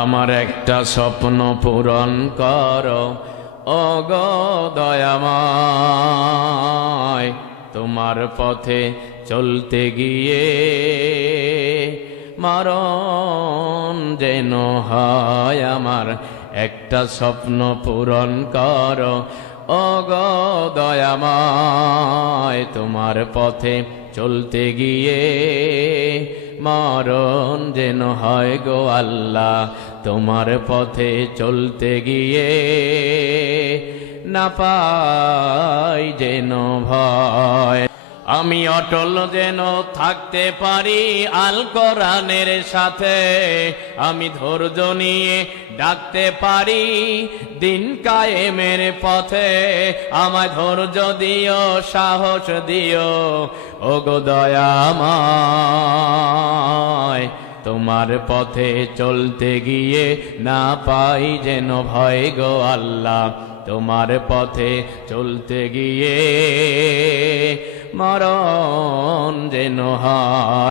আমার একটা স্বপ্ন পূরণ করো ওগো দয়াময়, তোমার পথে চলতে গিয়ে মরণ যেন হয় আমার। একটা স্বপ্ন পূরণ করো ওগো দয়াময়, তোমার পথে চলতে গিয়ে মরণ যেন হয় গো আল্লাহ। তোমার পথে চলতে গিয়ে না পাই যেন ভয়। আমি অটল যেন থাকতে পারি আল কোরআনের সাথে, আমি ধৈর্য নিয়ে ডাকতে পারি দিন কায়েমের পথে। আমায় ধৈর্য দিও, সাহস দিও ওগো দয়াময়, তোমার পথে চলতে গিয়ে না পাই যেন ভয় গো আল্লাহ। তোমার পথে চলতে গিয়ে মরণ যেন হয়।